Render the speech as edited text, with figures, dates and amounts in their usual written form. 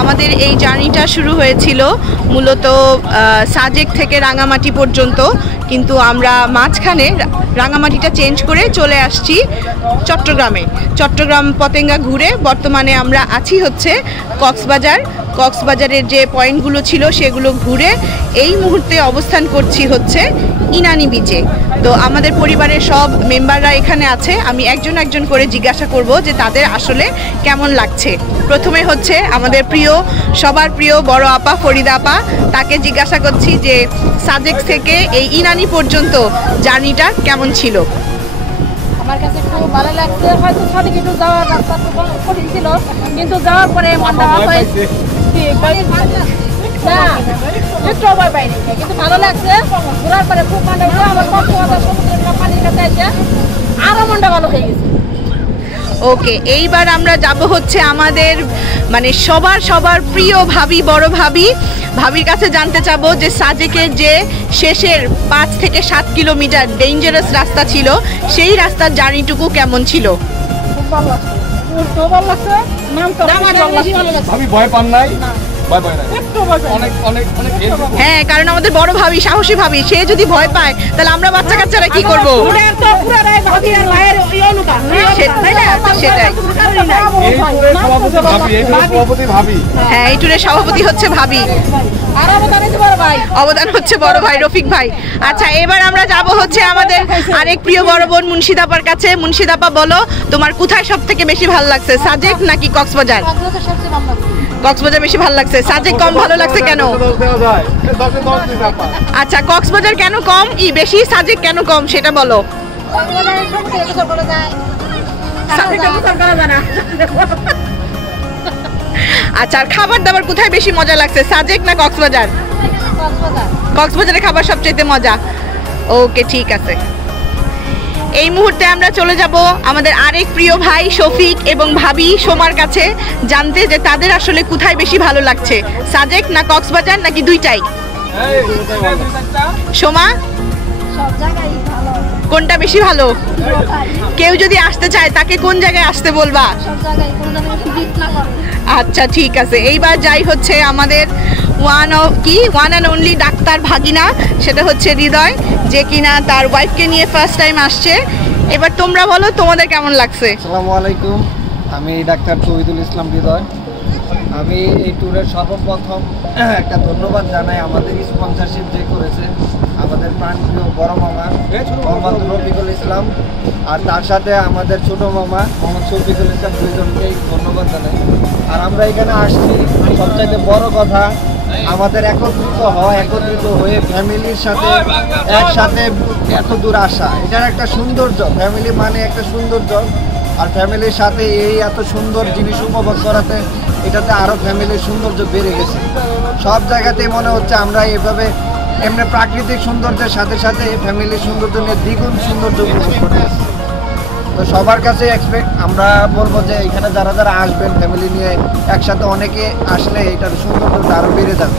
আমাদের এই জার্নিটা শুরু হয়েছিল মূলত সাজেক থেকে রাঙামাটি পর্যন্ত, কিন্তু আমরা মাঝখানে রাঙামাটিটা চেঞ্জ করে চলে আসছি চট্টগ্রাম পতেঙ্গা ঘুরে বর্তমানে আমরা আছি হচ্ছে কক্সবাজারের যে পয়েন্টগুলো ছিল সেগুলো ঘুরে এই মুহূর্তে অবস্থান করছি হচ্ছে ইনানি বিচে। তো আমাদের পরিবারের সব মেম্বাররা এখানে আছে, আমি একজন করে জিজ্ঞাসা করব যে তাদের আসলে কেমন লাগছে। প্রথমে হচ্ছে আমাদের সবার প্রিয় বড় আপা ফরিদা আপা, তাকে জিজ্ঞাসা করছি যে সাজেক থেকে এই ইনানি পর্যন্ত জার্নিটা কেমন ছিল। আমার কাছে খুব ভালো লাগছে। হয়তো সাদিকে একটু যাওয়ার রাস্তা কঠিন ছিল, কিন্তু যাওয়ার পরে মনটা হয়েছে না একটু অবাক পাইনি, কিন্তু ভালো লাগছে। ঘোরার পরে খুব মনে হলো আমার কক্সবাজার সমুদ্রের পানির কাছে এসে আরো মনটা ভালো হয়ে গেছে। ওকে, এইবার আমরা যাব হচ্ছে আমাদের মানে সবার প্রিয় বড় ভাবির কাছে জানতে চাবো যে সাজেকের যে শেষের 5 থেকে 7 কিলোমিটার ডেঞ্জারাস রাস্তা ছিল সেই রাস্তার জার্নিটুকু কেমন ছিল। খুব ভালো লাগছে, খুব ভালো লাগছে। আমি ভয় পান নাই, হ্যাঁ, কারণ আমাদের বড় ভাবি, সাহসী ভাবি, সে যদি ভয় পায় তাহলে আমরা বাচ্চা কাচ্চারা কি করবো? সেটাই, হ্যাঁ, এই ট্যুরের সভাপতি হচ্ছে ভাবি, অবদান হচ্ছে বড় ভাই রফিক ভাই। আচ্ছা, এবার আমরা যাব হচ্ছে আমাদের আরেক প্রিয় বড় বোন মুন্সিদাপার কাছে। মুন্সিদাপা, বলো তোমার কোথায় সব থেকে বেশি ভালো লাগছে, সাজেক নাকি কক্সবাজার? কক্সবাজার বেশি ভালো লাগছে। সাজেক কম ভালো লাগছে কেন? আচ্ছা, কক্সবাজার কেন কম বেশি, সাজেক কেন কম সেটা বলো। আচ্ছা, আর খাবার দাবার কোথায় বেশি মজা লাগছে, সাজেক না কক্সবাজার? কক্সবাজারের খাবার সবচেয়ে মজা। ওকে, ঠিক আছে। এই মুহূর্তে আমরা চলে যাব আমাদের আরেক প্রিয় ভাই শফিক এবং ভাবি সোমার কাছে জানতে যে তাদের আসলে কোথায় বেশি ভালো লাগছে, সাজেক না কক্সবাজার নাকি দুইটাই? সোমা, কোনটা বেশি ভালো? কেউ যদি আসতে চায় তাকে কোন জায়গায় আসতে বলবা? আচ্ছা, ঠিক আছে। এইবার যাই হচ্ছে আমাদের ওয়ান অ্যান্ড অনলি ডাক্তার ভাগিনা, সেটা হচ্ছে হৃদয়, যে কিনা তার ওয়াইফকে নিয়ে ফার্স্ট টাইম আসছে। এবার তোমরা বলো তোমাদের কেমন লাগছে। আসসালামু আলাইকুম, আমি ডাক্তার তৌহিদুল ইসলাম হৃদয়। আমি এই ট্যুরের সর্বপ্রথম একটা ধন্যবাদ জানাই আমাদের স্পন্সরশিপ যে করেছে আমাদের প্রাণপ্রিয় বড় মামা মোহাম্মদ রফিকুল ইসলাম, আর তার সাথে আমাদের ছোট মামা মোহাম্মদ শফিকুল ইসলাম, দুইজনকেই ধন্যবাদ জানাই। আর আমরা এখানে আসছি, সবচাইতে বড় কথা আমাদের একত্রিত হয়ে ফ্যামিলির সাথে একসাথে এত দূর আসা, এটার একটা সৌন্দর্য। ফ্যামিলি মানে একটা সৌন্দর্য, আর ফ্যামিলির সাথে এই এত সুন্দর জিনিস উপভোগ করাতে এটাতে আরও ফ্যামিলির সৌন্দর্য বেড়ে গেছে। সব জায়গাতেই মনে হচ্ছে আমরা এভাবে এমনি প্রাকৃতিক সৌন্দর্যের সাথে সাথে ফ্যামিলির সৌন্দর্য নিয়ে দ্বিগুণ সৌন্দর্য উপভোগ করতেছি। তো সবার কাছে আমরা বলবো যে এখানে যারা আসবেন ফ্যামিলি নিয়ে একসাথে, অনেকে আসলে এটার সৌন্দর্যটা আরও বেড়ে যাবে।